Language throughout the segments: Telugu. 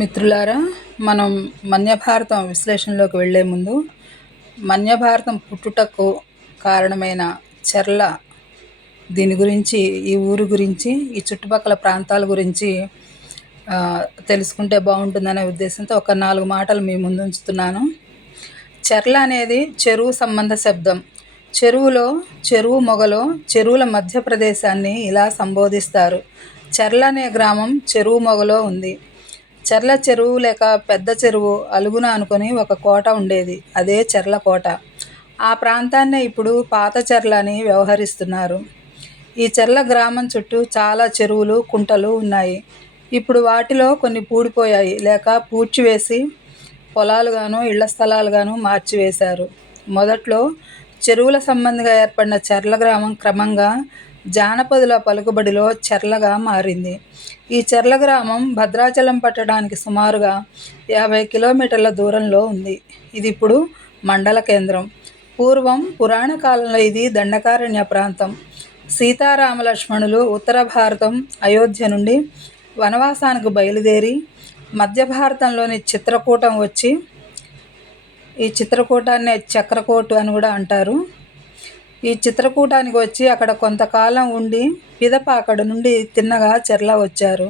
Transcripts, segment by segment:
మిత్రులారా, మనం మన్యభారతం విశ్లేషణలోకి వెళ్లే ముందు మన్యభారతం పుట్టుటకు కారణమైన చెర్ల దీని గురించి, ఈ ఊరు గురించి, ఈ చుట్టుపక్కల ప్రాంతాల గురించి తెలుసుకుంటే బాగుంటుందనే ఉద్దేశంతో ఒక 4 మాటలు మీ ముందు ఉంచుతున్నాను. చెర్ల అనేది చెరువు సంబంధ శబ్దం. చెరువు మొగలో చెరువుల మధ్య ప్రదేశాన్ని ఇలా సంబోధిస్తారు. చెర్ల అనే గ్రామం చెరువు మొగలో ఉంది. చెర్ల చెరువు లేక పెద్ద చెరువు అలుగున అనుకొని ఒక కోట ఉండేది. అదే చెర్ల కోట. ఆ ప్రాంతాన్నే ఇప్పుడు పాత చెర్ల అని వ్యవహరిస్తున్నారు. ఈ చెర్ల గ్రామం చుట్టూ చాలా చెరువులు, కుంటలు ఉన్నాయి. ఇప్పుడు వాటిలో కొన్ని పూడిపోయాయి లేక పూడ్చివేసి పొలాలుగాను, ఇళ్ల స్థలాలుగాను మార్చివేశారు. మొదట్లో చెరువుల సంబంధిగా ఏర్పడిన చెర్ల గ్రామం క్రమంగా జానపదుల పలుకుబడిలో చెర్లగా మారింది. ఈ చెర్ల గ్రామం భద్రాచలం పట్టడానికి సుమారుగా 50 కిలోమీటర్ల దూరంలో ఉంది. ఇది ఇప్పుడు మండల కేంద్రం. పూర్వం పురాణ కాలంలో ఇది దండకారణ్య ప్రాంతం. సీతారామలక్ష్మణులు ఉత్తర భారతం అయోధ్య నుండి వనవాసానికి బయలుదేరి మధ్య భారతంలోని చిత్రకూటం వచ్చి, ఈ చిత్రకూటాన్నే చక్రకోటు అని కూడా అంటారు. ఈ చిత్రకూటానికి వచ్చి అక్కడ కొంతకాలం ఉండి పిదప అక్కడ నుండి తిన్నగా చెర్ల వచ్చారు.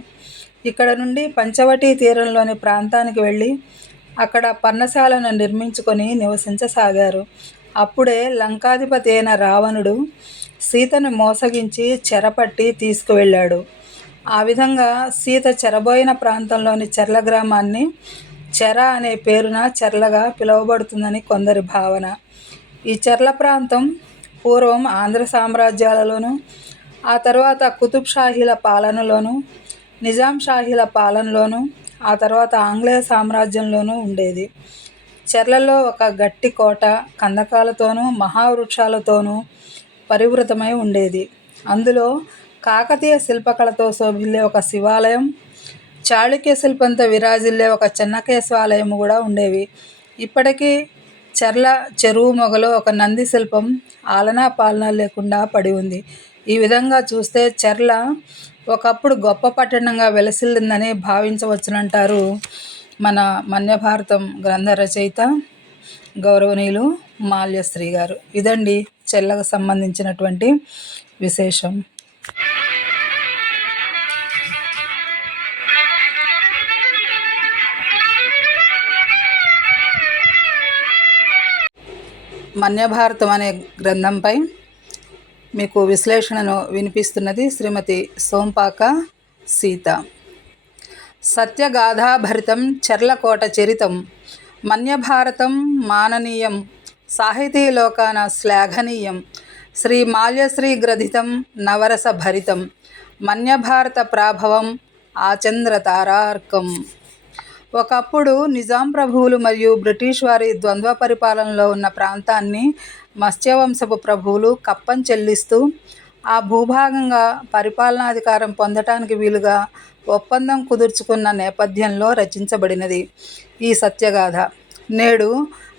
ఇక్కడ నుండి పంచవటీ తీరంలోని ప్రాంతానికి వెళ్ళి అక్కడ పర్ణశాలను నిర్మించుకొని నివసించసాగారు. అప్పుడే లంకాధిపతి అయిన రావణుడు సీతను మోసగించి చెరపట్టి తీసుకువెళ్ళాడు. ఆ విధంగా సీత చెరబోయిన ప్రాంతంలోని చెర్ల గ్రామాన్ని చెర అనే పేరున చెర్లగా పిలువబడుతుందని కొందరి భావన. ఈ చెర్ల ప్రాంతం పూర్వం ఆంధ్ర సామ్రాజ్యాలలోనూ, ఆ తర్వాత కుతుబ్ షాహీల పాలనలోనూ, నిజాం షాహీల పాలనలోనూ, ఆ తర్వాత ఆంగ్లేయ సామ్రాజ్యంలోనూ ఉండేది. చెర్లలో ఒక గట్టి కోట కందకాలతోనూ మహావృక్షాలతోనూ పరివృతమై ఉండేది. అందులో కాకతీయ శిల్పకళతో శోభిల్లే ఒక శివాలయం, చాళుక్య శిల్పంతో విరాజిల్లే ఒక చెన్నకేశవాలయం కూడా ఉండేవి. ఇప్పటికీ చెర్ల చెరువు మొగలో ఒక నంది శిల్పం ఆలనా పాలనా లేకుండా పడి ఉంది. ఈ విధంగా చూస్తే చెర్ల ఒకప్పుడు గొప్ప పట్టణంగా వెలసిల్లిందని భావించవచ్చునంటారు మన మన్యభారతం గ్రంథ రచయిత గౌరవనీయులు మాల్యశ్రీ గారు. ఇదండి చెర్లకు సంబంధించినటువంటి విశేషం. మన్యభారతం అనే గ్రంథంపై మీకు విశ్లేషణను వినిపిస్తున్నది శ్రీమతి సోంపాక సీత. సత్యగాథాభరితం చెర్లకోట చరితం మన్యభారతం మాననీయం సాహితీలోకాన శ్లాఘనీయం శ్రీ మాల్యశ్రీ గ్రథితం నవరస భరితం మన్యభారత ప్రాభవం ఆచంద్ర తారార్కం. ఒకప్పుడు నిజాం ప్రభువులు మరియు బ్రిటిష్ వారి ద్వంద్వ పరిపాలనలో ఉన్న ప్రాంతాన్ని మత్స్యవంశపు ప్రభువులు కప్పం చెల్లిస్తూ ఆ భూభాగంగా పరిపాలనాధికారం పొందటానికి వీలుగా ఒప్పందం కుదుర్చుకున్న నేపథ్యంలో రచించబడినది ఈ సత్యగాథ. నేడు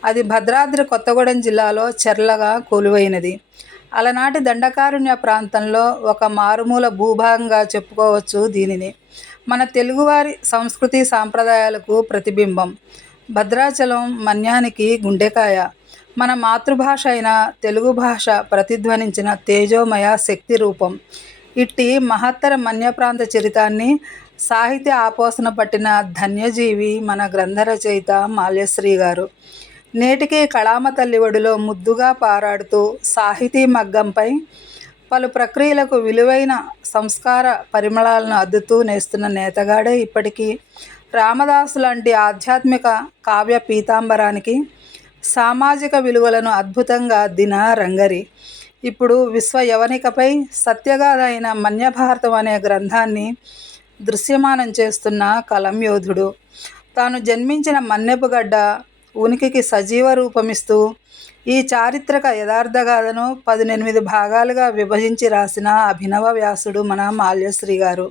అది భద్రాద్రి కొత్తగూడెం జిల్లాలో చెర్లగా కొలువైనది. అలనాటి దండకారణ్య ప్రాంతంలో ఒక మారుమూల భూభాగంగా చెప్పుకోవచ్చు దీనిని. మన తెలుగువారి సంస్కృతి సాంప్రదాయాలకు ప్రతిబింబం. భద్రాచలం మన్యానికి గుండెకాయ. మన మాతృభాష అయిన తెలుగు భాష ప్రతిధ్వనించిన తేజోమయ శక్తి రూపం. ఇట్టి మహత్తర మన్య ప్రాంత చరితాన్ని సాహిత్య ఆపోసన పట్టిన ధన్యజీవి మన గ్రంథ రచయిత మాల్యశ్రీ గారు. నేటికి కళామ తల్లి ఒడిలో ముద్దుగా పారాడుతూ సాహితీ మగ్గంపై పలు ప్రక్రియలకు విలువైన సంస్కార పరిమళాలను అద్దుతూ నేస్తున్న నేతగాడే ఇప్పటికీ రామదాసు లాంటి ఆధ్యాత్మిక కావ్య పీతాంబరానికి సామాజిక విలువలను అద్భుతంగా అద్దిన రంగరి. ఇప్పుడు విశ్వ యవనికపై సత్యగాథ అయిన మన్యభారతం అనే గ్రంథాన్ని దృశ్యమానం చేస్తున్న కలంయోధుడు. తాను జన్మించిన మన్నెపు గడ్డ ఉనికికి సజీవ రూపమిస్తూ ఈ చారిత్రక యథార్థగాథను 18 భాగాలుగా విభజించి రాసిన అభినవ వ్యాసుడు మన మాల్యశ్రీ గారు.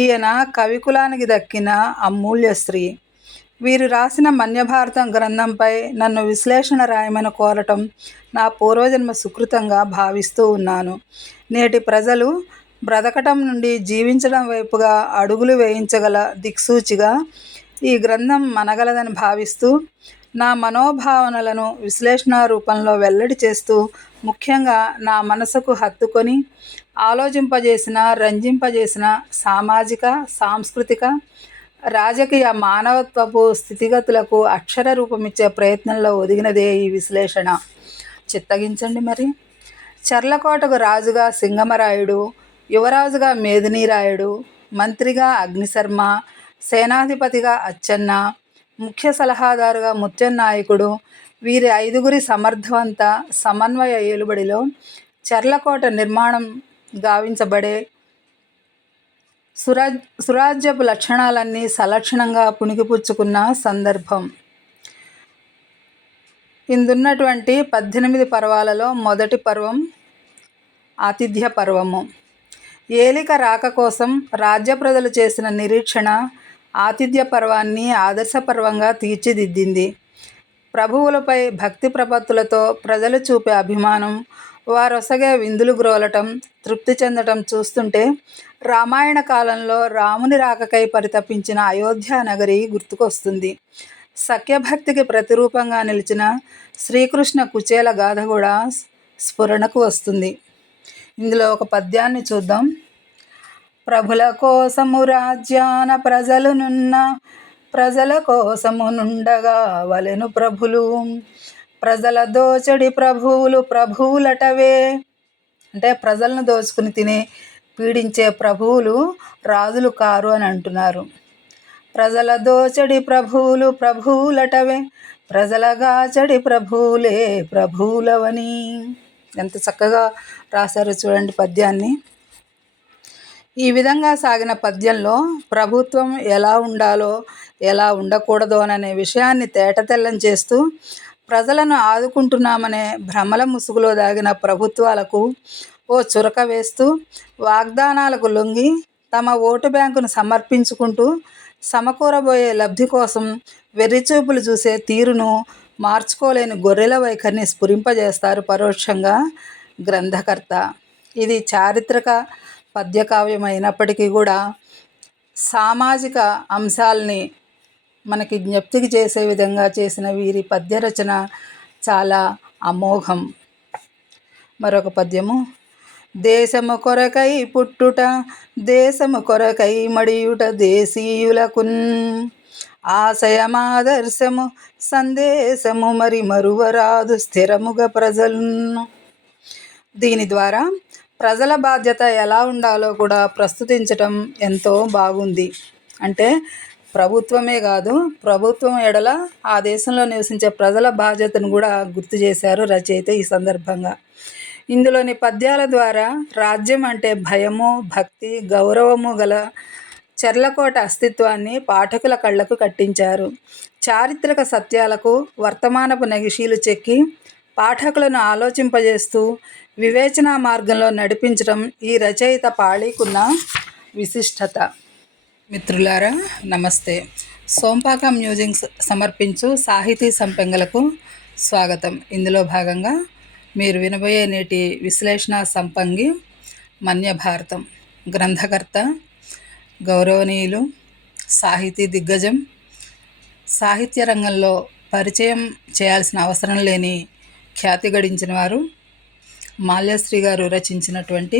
ఈయన కవికులానికి దక్కిన అమూల్య స్త్రీ. వీరు రాసిన మన్యభారతం గ్రంథంపై నన్ను విశ్లేషణ రాయమని కోరటం నా పూర్వజన్మ సుకృతంగా భావిస్తూ ఉన్నాను. నేటి ప్రజలు బ్రతకటం నుండి జీవించడం వైపుగా అడుగులు వేయించగల దిక్సూచిగా ఈ గ్రంథం మనగలదని భావిస్తూ నా మనోభావనలను విశ్లేషణ రూపంలో వెల్లడి చేస్తూ ముఖ్యంగా నా మనసుకు హత్తుకొని ఆలోచింపజేసిన, రంజింపజేసిన సామాజిక, సాంస్కృతిక, రాజకీయ, మానవత్వపు స్థితిగతులకు అక్షర రూపమిచ్చే ప్రయత్నంలో ఒదిగినదే ఈ విశ్లేషణ. చిత్తగించండి మరి. చర్లకోటకు రాజుగా సింగమరాయుడు, యువరాజుగా మేదినీరాయుడు, మంత్రిగా అగ్నిశర్మ, సేనాధిపతిగా అచ్చెన్న, ముఖ్య సలహాదారుగా ముత్యంనాయకుడు, వీరి 5గురి సమర్థవంత సమన్వయ ఏలుబడిలో చర్లకోట నిర్మాణం గావించబడే సురాజ్యపు లక్షణాలన్నీ సలక్షణంగా పుణికిపుచ్చుకున్న సందర్భం. ఇందున్నటువంటి 18 పర్వాలలో మొదటి పర్వం ఆతిథ్య పర్వము. ఏలిక రాక కోసం రాజ్య ప్రజలు చేసిన నిరీక్షణ ఆతిథ్య పర్వాన్ని ఆదర్శపర్వంగా తీర్చిదిద్దింది. ప్రభువులపై భక్తి ప్రపత్తులతో ప్రజలు చూపే అభిమానం, వారొసగే విందులు గ్రోలటం, తృప్తి చెందటం చూస్తుంటే రామాయణ కాలంలో రాముని రాకకై పరితపించిన అయోధ్య నగరి గుర్తుకొస్తుంది. సఖ్యభక్తికి ప్రతిరూపంగా నిలిచిన శ్రీకృష్ణ కుచేల గాథ కూడా స్ఫురణకు వస్తుంది. ఇందులో ఒక పద్యాన్ని చూద్దాం. ప్రభుల కోసము రాజ్యాన ప్రజలునున్న, ప్రజల కోసము నుండగా వలెను ప్రభులు, ప్రజల దోచడి ప్రభువులు ప్రభువులటవే. అంటే ప్రజలను దోచుకుని తినే పీడించే ప్రభువులు రాజులు కారు అని అంటున్నారు. ప్రజల దోచడి ప్రభువులు ప్రభువులటవే, ప్రజలగాచడి ప్రభువులే ప్రభువులవని. ఎంత చక్కగా రాశారో చూడండి పద్యాన్ని. ఈ విధంగా సాగిన పద్యంలో ప్రభుత్వం ఎలా ఉండాలో, ఎలా ఉండకూడదోననే విషయాన్ని తేటతెల్లం చేస్తూ ప్రజలను ఆదుకుంటున్నామనే భ్రమల ముసుగులో దాగిన ప్రభుత్వాలకు ఓ చురక వేస్తూ, వాగ్దానాలకు లొంగి తమ ఓటు బ్యాంకును సమర్పించుకుంటూ సమకూరబోయే లబ్ధి కోసం వెర్రిచూపులు చూసే తీరును మార్చుకోలేని గొర్రెల వైఖరిని స్ఫురింపజేస్తారు పరోక్షంగా గ్రంథకర్త. ఇది చారిత్రక పద్యకావ్యం అయినప్పటికీ కూడా సామాజిక అంశాలని మనకి జ్ఞప్తికి చేసే విధంగా చేసిన వీరి పద్యరచన చాలా అమోఘం. మరొక పద్యము. దేశము కొరకై పుట్టుట, దేశము కొరకై మడియుట దేశీయులకున్, ఆశయమాదర్శము సందేశము మరి మరువరాదు స్థిరముగా ప్రజలను. దీని ద్వారా ప్రజల బాధ్యత ఎలా ఉండాలో కూడా ప్రస్తుతించటం ఎంతో బాగుంది. అంటే ప్రభుత్వమే కాదు, ప్రభుత్వం ఎడల ఆ దేశంలో నివసించే ప్రజల బాధ్యతను కూడా గుర్తు చేశారు రచయిత ఈ సందర్భంగా. ఇందులోని పద్యాల ద్వారా రాజ్యం అంటే భయము, భక్తి, గౌరవము గల చర్లకోట అస్తిత్వాన్ని పాఠకుల కళ్లకు కట్టించారు. చారిత్రక సత్యాలకు వర్తమానపు నగిషీలు చెక్కి పాఠకులను ఆలోచింపజేస్తూ వివేచనా మార్గంలో నడిపించడం ఈ రచయిత పాళీకున్న విశిష్టత. మిత్రులారా నమస్తే. సోంపాక మ్యూజింగ్స్ సమర్పించు సాహితీ సంపెంగలకు స్వాగతం. ఇందులో భాగంగా మీరు వినబోయే నేటి విశ్లేషణ సంపంగి మన్యభారతం. గ్రంథకర్త గౌరవనీయులు, సాహితీ దిగ్గజం, సాహిత్య రంగంలో పరిచయం చేయాల్సిన అవసరం లేని ఖ్యాతి గడించిన వారు మాల్యశ్రీ గారు రచించినటువంటి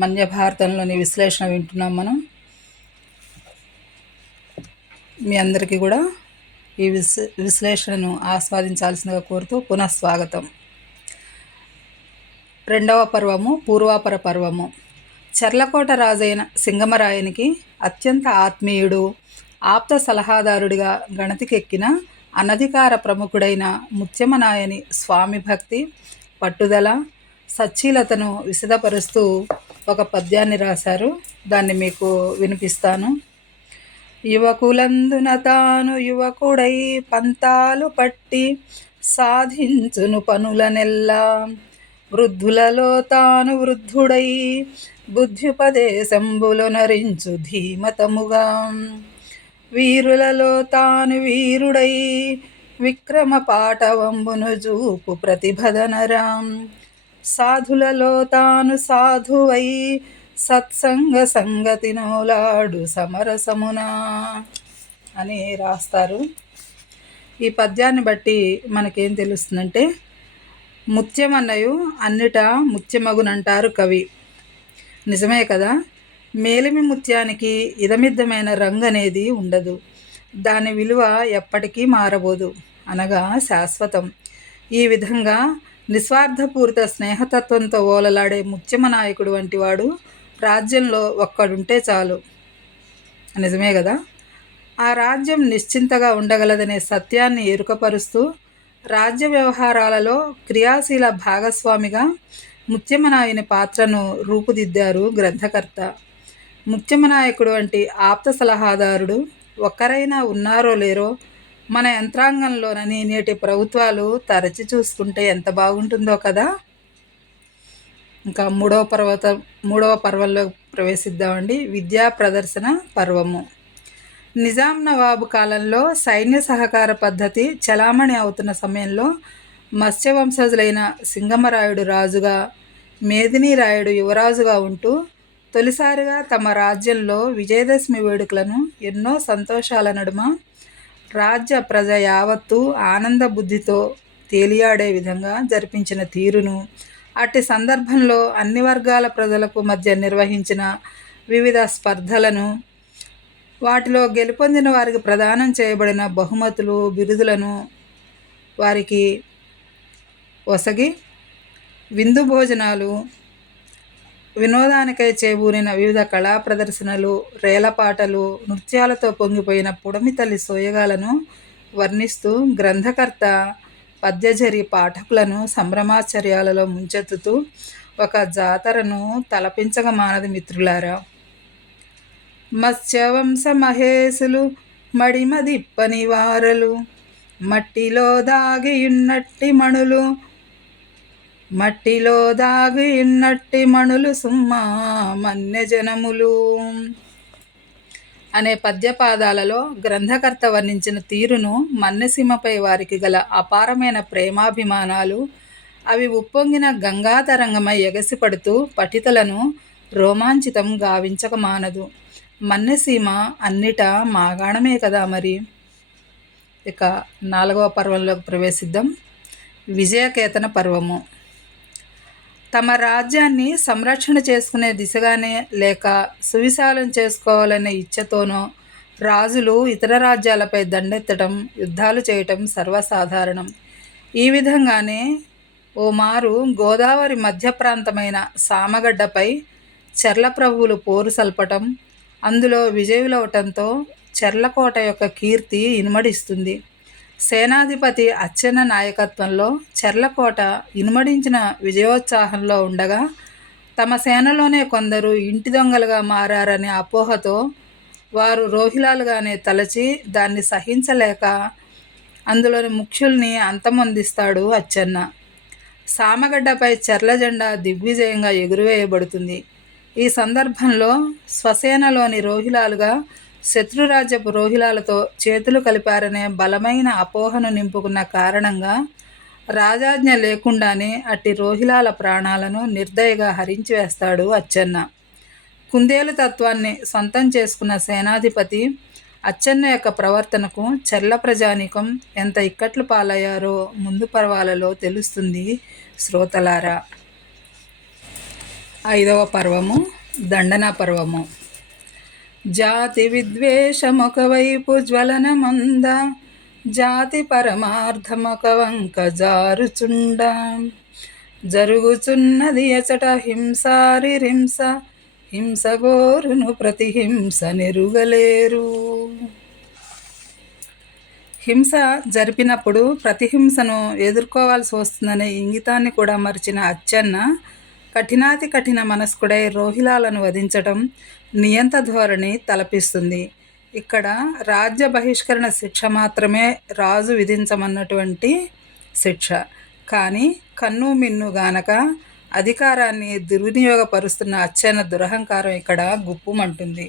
మన్యభారతంలోని విశ్లేషణ వింటున్నాం మనం. మీ అందరికీ కూడా ఈ విశ్లేషణను ఆస్వాదించాల్సిందిగా కోరుతూ పునఃస్వాగతం. 2వ పర్వము పూర్వాపర పర్వము. చర్లకోట రాజైన సింగమరాయనికి అత్యంత ఆత్మీయుడు, ఆప్త సలహాదారుడిగా గణతికెక్కిన అనధికార ప్రముఖుడైన ముత్యమనాయని స్వామి భక్తి, పట్టుదల, సచ్చీలతను విశదపరుస్తూ ఒక పద్యాన్ని రాశారు. దాన్ని మీకు వినిపిస్తాను. యువకులందున తాను యువకుడై పంతాలు పట్టి సాధించును పనులనెల్లా, వృద్ధులలో తాను వృద్ధుడై బుద్ధ్యుపదేశంబులొనరించు ధీమతముగా, వీరులలో తాను వీరుడై విక్రమ పాటవంబును చూపు ప్రతిభదనరాం, సాధులలో తాను సాధువై సత్సంగ సంగతి నోలాడు సమరసమునా అని రాస్తారు. ఈ పద్యాన్ని బట్టి మనకేం తెలుస్తుందంటే, ముత్యమన్నయు అన్నిట ముత్యమగునంటారు కవి. నిజమే కదా. మేలిమి ముత్యానికి ఇదమిద్దమైన రంగు అనేది ఉండదు. దాని విలువ ఎప్పటికీ మారబోదు, అనగా శాశ్వతం. ఈ విధంగా నిస్వార్థపూరిత స్నేహతత్వంతో ఓలలాడే ముత్యమ నాయకుడు వంటి వాడు రాజ్యంలో ఒక్కడుంటే చాలు. నిజమే కదా. ఆ రాజ్యం నిశ్చింతగా ఉండగలదనే సత్యాన్ని ఎరుకపరుస్తూ రాజ్య వ్యవహారాలలో క్రియాశీల భాగస్వామిగా ముత్యమనాయుని పాత్రను రూపుదిద్దారు గ్రంథకర్త. ముత్యమనాయకుడు వంటి ఆప్త సలహాదారుడు ఒక్కరైనా ఉన్నారో లేరో మన యంత్రాంగంలోనని నేటి ప్రభుత్వాలు తరచి చూసుకుంటే ఎంత బాగుంటుందో కదా. ఇంకా మూడవ పర్వంలో ప్రవేశిద్దామండి. విద్యా ప్రదర్శన పర్వము. నిజాం నవాబు కాలంలో సైన్య సహకార పద్ధతి చలామణి అవుతున్న సమయంలో మత్స్యవంశజులైన సింగమరాయుడు రాజుగా, మేదినీ రాయుడు యువరాజుగా ఉంటూ తొలిసారిగా తమ రాజ్యంలో విజయదశమి వేడుకలను ఎన్నో సంతోషాల నడుమ రాజ్య ప్రజ యావత్తు ఆనంద బుద్ధితో తేలియాడే విధంగా జరిపించిన తీరును, అట్టి సందర్భంలో అన్ని వర్గాల ప్రజలకు మధ్య నిర్వహించిన వివిధ స్పర్ధలను, వాటిలో గెలుపొందిన వారికి ప్రదానం చేయబడిన బహుమతులు, బిరుదులను వారికి ఒసగి విందు భోజనాలు, వినోదానికై చేబూనిన వివిధ కళా ప్రదర్శనలు, రేలపాటలు, నృత్యాలతో పొంగిపోయిన పుడమి తల్లి సోయగాలను వర్ణిస్తూ గ్రంథకర్త పద్యజరి పాఠకులను సంభ్రమాశ్చర్యాలలో ముంచెత్తుతూ ఒక జాతరను తలపించక మానది మిత్రులారా. మత్స్యవంశ మహేశులు మడిమదిప్పని వారలు, మట్టిలో దాగియున్నట్టి మణులు సుమ్మా మన్యజనములు అనే పద్యపాదాలలో గ్రంథకర్త వర్ణించిన తీరును, మన్నెసీమపై వారికి గల అపారమైన ప్రేమాభిమానాలు, అవి ఉప్పొంగిన గంగాతరంగమై ఎగసిపడుతూ పఠితులను రోమాంచితం గావించక మానదు. మన్నెసీమ అన్నిటా మాగాణమే కదా మరి. ఇక 4వ పర్వంలోకి ప్రవేశిద్దాం. విజయకేతన పర్వము. తమ రాజ్యాన్ని సంరక్షణ చేసుకునే దిశగానే లేక సువిశాలం చేసుకోవాలనే ఇచ్ఛతోనో రాజులు ఇతర రాజ్యాలపై దండెత్తడం, యుద్ధాలు చేయటం సర్వసాధారణం. ఈ విధంగానే ఓమారు గోదావరి మధ్య ప్రాంతమైన సామగడ్డపై చెర్ల ప్రభువులు పోరు సల్పటం, అందులో విజయులవటంతో చెర్లకోట యొక్క కీర్తి ఇనుమడిస్తుంది. సేనాధిపతి అచ్చెన్న నాయకత్వంలో చెర్లకోట ఇనుమడించిన విజయోత్సాహంలో ఉండగా, తమ సేనలోనే కొందరు ఇంటి దొంగలుగా మారారనే అపోహతో వారు రోహిలాలుగానే తలచి దాన్ని సహించలేక అందులోని ముఖ్యుల్ని అంతమొందిస్తాడు అచ్చెన్న. సామగడ్డపై చెర్ల జెండా దిగ్విజయంగా ఎగురవేయబడుతుంది. ఈ సందర్భంలో స్వసేనలోని రోహిలాలుగా శత్రురాజ్యపు రోహిలాలతో చేతులు కలిపారనే బలమైన అపోహను నింపుకున్న కారణంగా రాజాజ్ఞ లేకుండానే అట్టి రోహిలాల ప్రాణాలను నిర్దయగా హరించివేస్తాడు అచ్చెన్న. కుందేలు తత్వాన్ని సొంతం చేసుకున్న సేనాధిపతి అచ్చెన్న యొక్క ప్రవర్తనకు చెర్ల ప్రజానీకం ఎంత ఇక్కట్లు పాలయ్యారో ముందు పర్వాలలో తెలుస్తుంది శ్రోతలారా. 5వ పర్వము దండన పర్వము. జాతి విద్వేషమొకవైపు జ్వలనమంద, జాతి పరమార్థమొక వంక జారుచుండ, జరుగుచున్నది ఎచట హింసారిరింస, హింసగోరును ప్రతిహింస నెరుగలేరు. హింస జరిపినప్పుడు ప్రతిహింసను ఎదుర్కోవాల్సి వస్తుందనే ఇంగితాన్ని కూడా మరిచిన అచ్చెన్న కఠినాతి కఠిన మనస్కుడై రోహిలాలను వధించటం నియంత ధోరణి తలపిస్తుంది. ఇక్కడ రాజ్య బహిష్కరణ శిక్ష మాత్రమే రాజు విధించమన్నటువంటి శిక్ష. కానీ కన్ను మిన్ను గానక అధికారాన్ని దుర్వినియోగపరుస్తున్న అచ్చెన్న దురహంకారం ఇక్కడ గుప్పుమంటుంది.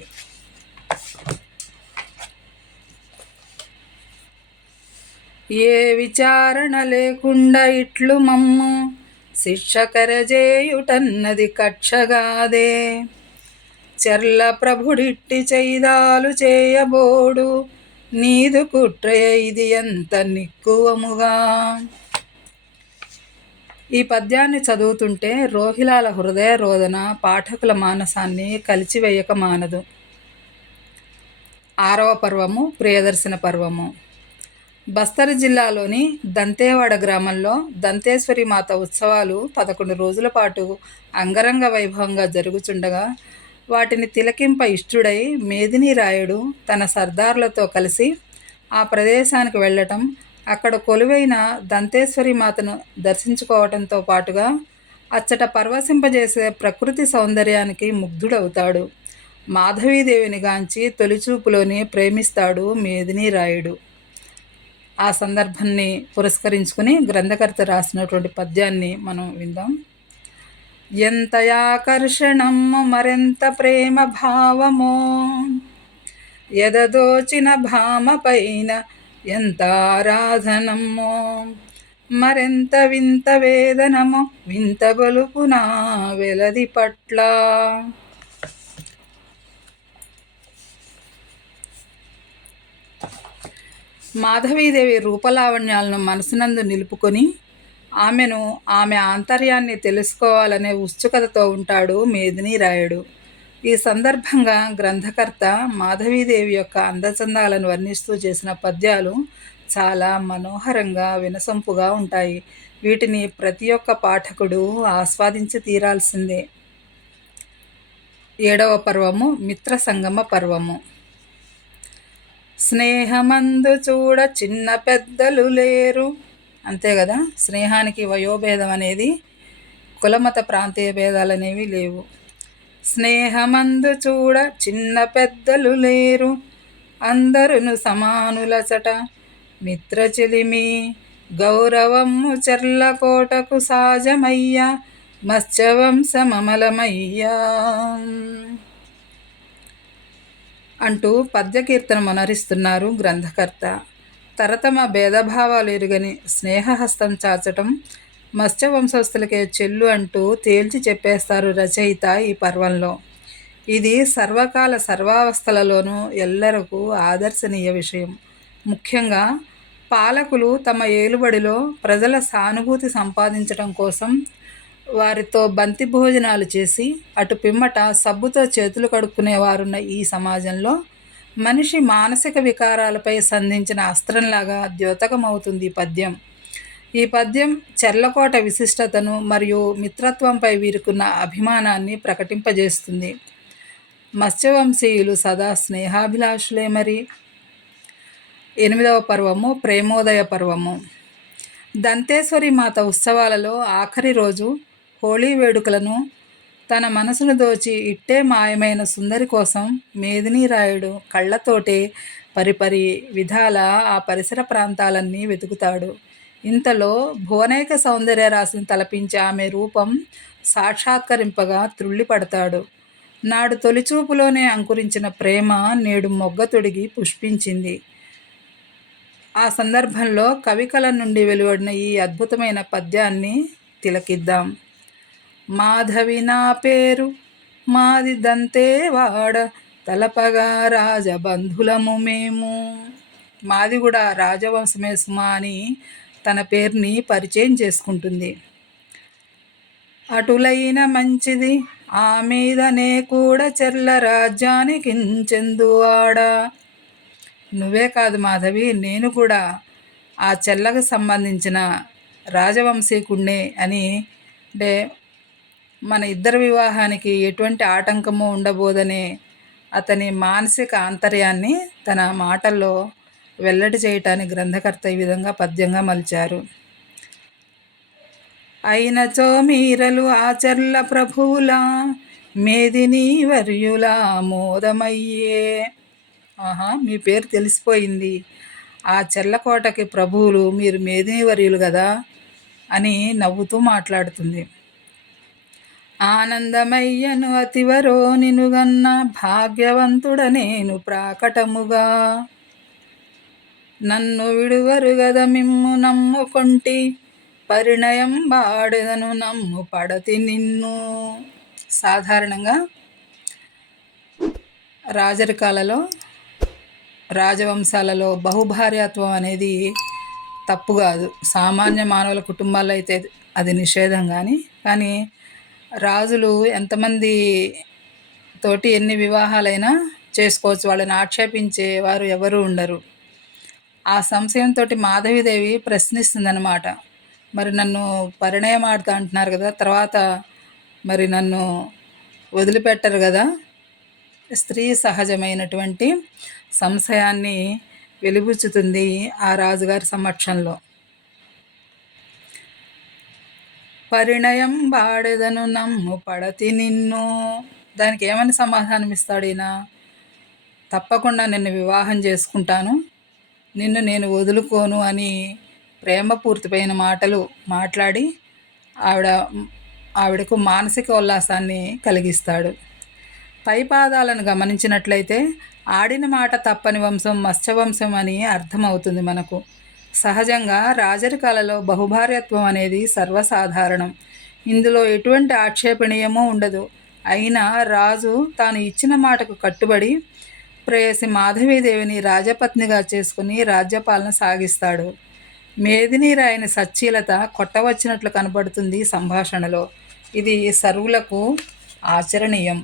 ఏ విచారణ లేకుండా ఇట్లు మమ్ము శిక్ష కరజేయుటన్నది కక్షగాదే, చెర్ల ప్రభుడిట్టి చైదాలు చేయబోడు, నీదు కుట్రయ ఇది ఎంత నిక్కువముగా. ఈ పద్యాన్ని చదువుతుంటే రోహిలాల హృదయ రోదన పాఠకుల మానసాన్ని కలిచివేయక మానదు. 6వ పర్వము ప్రియదర్శన పర్వము. బస్తర్ జిల్లాలోని దంతేవాడ గ్రామంలో దంతేశ్వరి మాత ఉత్సవాలు 11 రోజుల పాటు అంగరంగ వైభవంగా జరుగుచుండగా వాటిని తిలకింప ఇష్టుడై మేదిని రాయుడు తన సర్దార్లతో కలిసి ఆ ప్రదేశానికి వెళ్ళటం, అక్కడ కొలువైన దంతేశ్వరి మాతను దర్శించుకోవటంతో పాటుగా అచ్చట పరవశింపజేసే ప్రకృతి సౌందర్యానికి ముగ్ధుడవుతాడు. మాధవీదేవిని గాంచి తొలిచూపులోనే ప్రేమిస్తాడు మేదిని రాయుడు. ఆ సందర్భాన్ని పురస్కరించుకుని గ్రంథకర్త రాసినటువంటి పద్యాన్ని మనం విందాం. ఎంత ఆకర్షణము మరెంత ప్రేమ భావమో, ఎదదోచిన భామ పైన ఎంత ఆరాధనమో, మరెంత వింత వేదనమో వింత గొలుపునా వెలది పట్ల. మాధవీదేవి రూపలావణ్యాలను మనసునందు నిలుపుకొని ఆమె ఆంతర్యాన్ని తెలుసుకోవాలనే ఉత్సుకతతో ఉంటాడు మేదిని రాయుడు. ఈ సందర్భంగా గ్రంథకర్త మాధవీదేవి యొక్క అందచందాలను వర్ణిస్తూ చేసిన పద్యాలు చాలా మనోహరంగా వినసొంపుగా ఉంటాయి. వీటిని ప్రతి ఒక్క పాఠకుడు ఆస్వాదించి తీరాల్సిందే. 7వ పర్వము మిత్ర సంగమ పర్వము. స్నేహమందు చూడ చిన్న పెద్దలు లేరు. అంతే కదా, స్నేహానికి వయోభేదం అనేది, కులమత ప్రాంతీయ భేదాలు అనేవి లేవు. స్నేహమందు చూడ చిన్న పెద్దలు లేరు, అందరును సమానులచట మిత్ర చెలిమి, గౌరవము చెర్లకోటకు సాజమయ్య మత్స్యవంశమమలమయ్యా అంటూ పద్యకీర్తన మనరిస్తున్నారు గ్రంథకర్త. తరతమ భేదభావాలు ఎరుగని స్నేహహస్తం చాచటం మత్స్యవంశస్థులకే చెల్లు అంటూ తేల్చి చెప్పేస్తారు రచయిత ఈ పర్వంలో. ఇది సర్వకాల సర్వావస్థలలోనూ ఎల్లరకు ఆదర్శనీయ విషయం. ముఖ్యంగా పాలకులు తమ ఏలుబడిలో ప్రజల సానుభూతి సంపాదించటం కోసం వారితో బంతి భోజనాలు చేసి అటు పిమ్మట సబ్బుతో చేతులు కడుక్కునేవారున్న ఈ సమాజంలో మనిషి మానసిక వికారాలపై సంధించిన అస్త్రంలాగా ద్యోతకమవుతుంది ఈ పద్యం. ఈ పద్యం చెర్లకోట విశిష్టతను మరియు మిత్రత్వంపై వీరుకున్న అభిమానాన్ని ప్రకటింపజేస్తుంది. మత్స్యవంశీయులు సదా స్నేహాభిలాషులే మరి. 8వ పర్వము ప్రేమోదయ పర్వము. దంతేశ్వరి మాత ఉత్సవాలలో ఆఖరి రోజు హోళీ వేడుకలను తన మనసును దోచి ఇట్టే మాయమైన సుందరి కోసం మేదిని రాయుడు కళ్ళతోటే పరిపరి విధాల ఆ పరిసర ప్రాంతాలన్నీ వెతుకుతాడు. ఇంతలో భువనైక సౌందర్య రాశిని తలపించి ఆమె రూపం సాక్షాత్కరింపగా త్రుళ్ళిపడతాడు. నాడు తొలిచూపులోనే అంకురించిన ప్రేమ నేడు మొగ్గ తొడిగి పుష్పించింది. ఆ సందర్భంలో కవికల నుండి వెలువడిన ఈ అద్భుతమైన పద్యాన్ని తిలకిద్దాం. మాధవి నా పేరు మాది దంతేవాడ, తలపగా రాజబంధులము మేము. మాది కూడా రాజవంశమే సుమా అని తన పేరుని పరిచయం చేసుకుంటుంది. అటులైన మంచిది ఆ మీదనే కూడా చెర్ల రాజ్యానికించెందు ఆడ. నువ్వే కాదు మాధవి, నేను కూడా ఆ చెల్లకు సంబంధించిన రాజవంశీకుణ్ణే అని, అంటే మన ఇద్దరి వివాహానికి ఎటువంటి ఆటంకము ఉండబోదనే అతని మానసిక ఆంతర్యాన్ని తన మాటల్లో వెల్లడి చేయటానికి గ్రంథకర్త ఈ విధంగా పద్యంగా మలిచారు. అయినచో మీరలు ఆచర్ల ప్రభువుల మేదిని వర్యుల మోదమయ్యే. మీ పేరు తెలిసిపోయింది, ఆ చెర్లకోటకి ప్రభువులు మీరు మేదిని వర్యులు కదా అని నవ్వుతూ మాట్లాడుతుంది. ఆనందమయ్యను అతివరో నినుగన్న భాగ్యవంతుడ నేను ప్రాకటముగా, నన్ను విడువరు గద మిమ్ము నమ్ముకొంటి పరిణయం వాడెదను నమ్ము పడతి నిన్ను. సాధారణంగా రాజరికాలలో రాజవంశాలలో బహుభార్యాత్వం అనేది తప్పు కాదు. సామాన్య మానవుల కుటుంబాల్లో అయితే అది నిషేధం. కానీ రాజులు ఎంతమంది తోటి ఎన్ని వివాహాలైనా చేసుకోవచ్చు. వాళ్ళని ఆక్షేపించే వారు ఎవరు ఉండరు. ఆ సంశయంతో మాధవీదేవి ప్రశ్నిస్తుందన్నమాట. మరి నన్ను పరిణయం ఆడుతా అంటున్నారు కదా, తర్వాత మరి నన్ను వదిలిపెట్టరు కదా. స్త్రీ సహజమైనటువంటి సంశయాన్ని వెలిబుచ్చుతుంది ఆ రాజుగారి సమక్షంలో. పరిణయం బాడెదను నమ్ము పడతి నిన్ను. దానికి ఏమని సమాధానం ఇస్తాడు ఈయన? తప్పకుండా నిన్ను వివాహం చేసుకుంటాను, నిన్ను నేను వదులుకోను అని ప్రేమపూర్తిపైన మాటలు మాట్లాడి ఆవిడకు మానసిక ఉల్లాసాన్ని కలిగిస్తాడు. పైపాదాలను గమనించినట్లయితే ఆడిన మాట తప్పని వంశం మత్స్యవంశం అని అర్థమవుతుంది మనకు. సహజంగా రాజరికాలలో బహుభార్యత్వం అనేది సర్వసాధారణం. ఇందులో ఎటువంటి ఆక్షేపణీయమూ ఉండదు. అయినా రాజు తాను ఇచ్చిన మాటకు కట్టుబడి ప్రేయసి మాధవీదేవిని రాజపత్నిగా చేసుకుని రాజ్యపాలన సాగిస్తాడు. మేదిని రాయని సచ్చీలత కొట్టవచ్చినట్లు కనబడుతుంది సంభాషణలో. ఇది సర్వులకు ఆచరణీయం.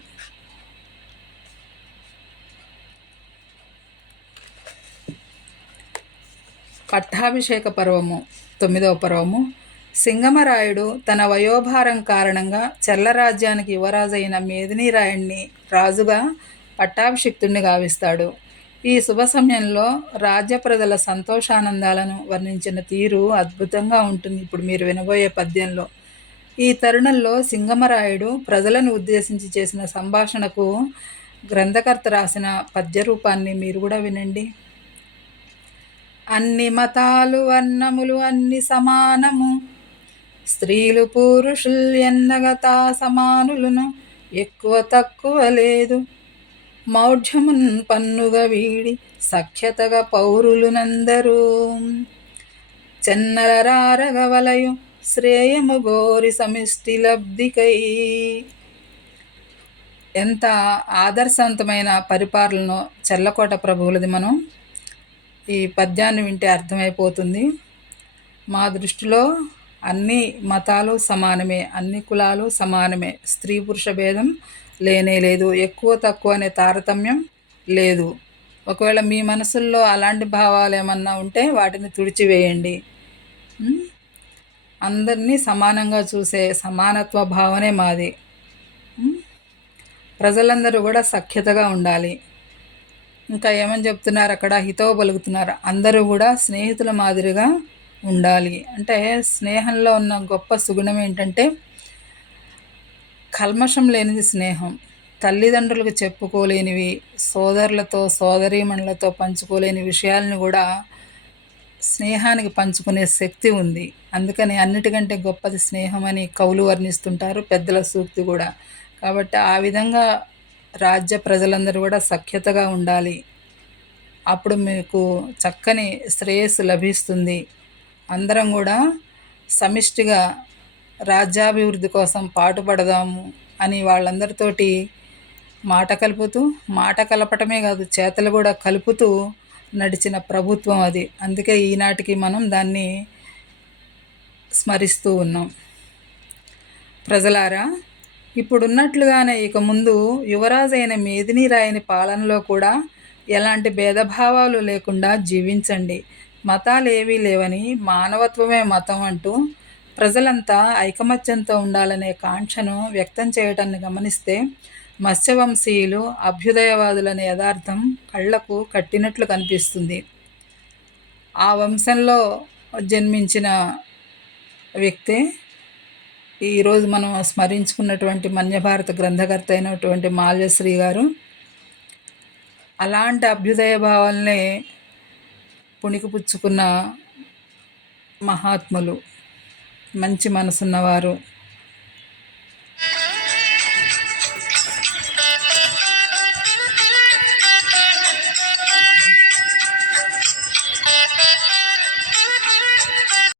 పట్టాభిషేక పర్వము 9వ పర్వము. సింగమరాయుడు తన వయోభారం కారణంగా చెల్లరాజ్యానికి యువరాజైన మేదినీరాయుడిని రాజుగా పట్టాభిషిక్తుడిని గావిస్తాడు. ఈ శుభ సమయంలో రాజ్య ప్రజల సంతోషానందాలను వర్ణించిన తీరు అద్భుతంగా ఉంటుంది ఇప్పుడు మీరు వినబోయే పద్యంలో. ఈ తరుణంలో సింగమరాయుడు ప్రజలను ఉద్దేశించి చేసిన సంభాషణకు గ్రంథకర్త రాసిన పద్య రూపాన్ని మీరు కూడా వినండి. అన్ని మతాలు వర్ణములు అన్ని సమానము, స్త్రీలు పురుషులు ఎన్నగతా సమానులను, ఎక్కువ తక్కువ లేదు, మౌఢ్యమున్ పన్నుగా వీడి సఖ్యతగా పౌరులునందరూ, చెన్నరరారగ వలయు శ్రేయము గోరి సమిష్టి లబ్ధికై. ఎంత ఆదర్శవంతమైన పరిపాలనో చెల్లకోట ప్రభువులది. మనం ఈ పద్యాన్ని వింటే అర్థమైపోతుంది. మా దృష్టిలో అన్ని మతాలు సమానమే, అన్ని కులాలు సమానమే, స్త్రీ పురుష భేదం లేనే లేదు, ఎక్కువ తక్కువ అనే తారతమ్యం లేదు. ఒకవేళ మీ మనసుల్లో అలాంటి భావాలు ఏమన్నా ఉంటే వాటిని తుడిచివేయండి. అందరినీ సమానంగా చూసే సమానత్వ భావనే మాది. ప్రజలందరూ కూడా సఖ్యతగా ఉండాలి. ఇంకా ఏమని చెప్తున్నారు అక్కడ? హితవు పలుకుతున్నారు. అందరూ కూడా స్నేహితుల మాదిరిగా ఉండాలి. అంటే స్నేహంలో ఉన్న గొప్ప సుగుణం ఏంటంటే కల్మషం లేనిది స్నేహం. తల్లిదండ్రులకు చెప్పుకోలేనివి, సోదరులతో సోదరీమణులతో పంచుకోలేని విషయాలను కూడా స్నేహానికి పంచుకునే శక్తి ఉంది. అందుకని అన్నిటికంటే గొప్పది స్నేహం అని కవులు వర్ణిస్తుంటారు, పెద్దల సూక్తి కూడా. కాబట్టి ఆ విధంగా రాజ్య ప్రజలందరూ కూడా సఖ్యతగా ఉండాలి. అప్పుడు మీకు చక్కని శ్రేయస్సు లభిస్తుంది. అందరం కూడా సమిష్టిగా రాజ్యాభివృద్ధి కోసం పాటుపడదాము అని వాళ్ళందరితోటి మాట కలపటమే కాదు, చేతలు కూడా కలుపుతూ నడిచిన ప్రభుత్వం అది. అందుకే ఈనాటికి మనం దాన్ని స్మరిస్తూ ఉన్నాం. ప్రజలారా, ఇప్పుడున్నట్లుగానే ఇక ముందు యువరాజైన మేదినీరాయని పాలనలో కూడా ఎలాంటి భేదభావాలు లేకుండా జీవించండి. మతాలు ఏవీ లేవని, మానవత్వమే మతం అంటూ ప్రజలంతా ఐకమత్యంతో ఉండాలనే కాంక్షను వ్యక్తం చేయటాన్ని గమనిస్తే మత్స్యవంశీయులు అభ్యుదయవాదులనే యథార్థం కళ్లకు కట్టినట్లు కనిపిస్తుంది. ఆ వంశంలో జన్మించిన వ్యక్తే ఈరోజు మనం స్మరించుకున్నటువంటి మన్యభారత గ్రంథకర్త అయినటువంటి మాల్యశ్రీ గారు. అలాంటి అభ్యుదయ భావాలనే పుణికిపుచ్చుకున్న మహాత్ములు, మంచి మనసున్నవారు.